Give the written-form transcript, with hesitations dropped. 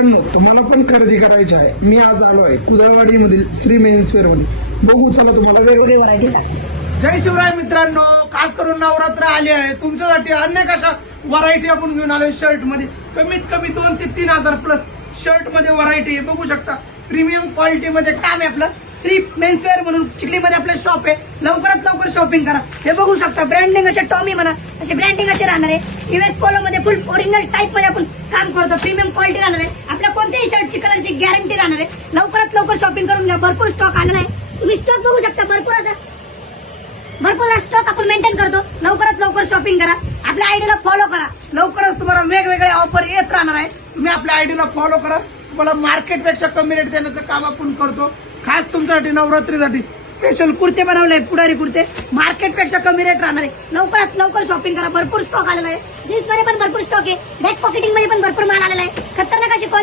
तुम्हाला पण खरेदी करायची आहे. मी आज आलो आहे कुदळवाडी मधील श्री मेन्सवेअर मध्ये. बघू चला तुम्हाला वेगवेगळी व्हरायटी दाखवतो. जय शिवराय मित्रांनो, खास करून नवरात्र आले आहे तुमच्यासाठी अनेक अशा व्हरायटी आपण घेऊन आलोय. शर्ट मध्ये कमीत कमी 2 ते 3 हजार प्लस शर्ट मध्ये व्हरायटी आहे. बघू शकता प्रीमियम क्वालिटी मध्ये काम आहे. आपलं श्री मेन्सवेअर म्हणून चिखलीमध्ये आपलं शॉप आहे. लवकरात लवकर शॉपिंग करा. हे बघू शकता ब्रँडिंग असे टॉमी म्हणा असे ब्रँडिंग असे राहणार आहे. युएस पोलो मध्ये फुल ओरिजिनल टाईप मध्ये आपण काम करतो. प्रीमियम क्वालिटी राहणार आहे. आपल्या कोणत्याही शर्टची कलरची गॅरंटी राहणार आहे. लवकरात लवकर शॉपिंग करून घ्या. भरपूर स्टॉक आलेला आहे. तुम्ही स्टॉक बघू शकता. भरपूर स्टॉक आपण मेंटेन करतो. लवकरात लवकर शॉपिंग करा. आपल्या आयडीला फॉलो करा. लवकरच तुम्हाला वेगवेगळे ऑफर येत राहणार आहे. तुम्ही आपल्या आयडीला फॉलो करा. तुम्हाला मार्केटपेक्षा कमी रेट देण्याचं काम आपण करतो. खास तुमच्यासाठी नवरात्रीसाठी स्पेशल कुर्ते बनवले. पुढारी कुर्ते मार्केटपेक्षा कमी रेट राहणार आहे. लवकरात लवकर शॉपिंग करा. भरपूर स्टॉक आलेला आहे. जीन्स मध्ये पण भरपूर स्टॉक आहे. बॅक पॉकेटिंग मध्ये पण भरपूर माल आलेला आहे. खतरनाक अशी क्वालिटी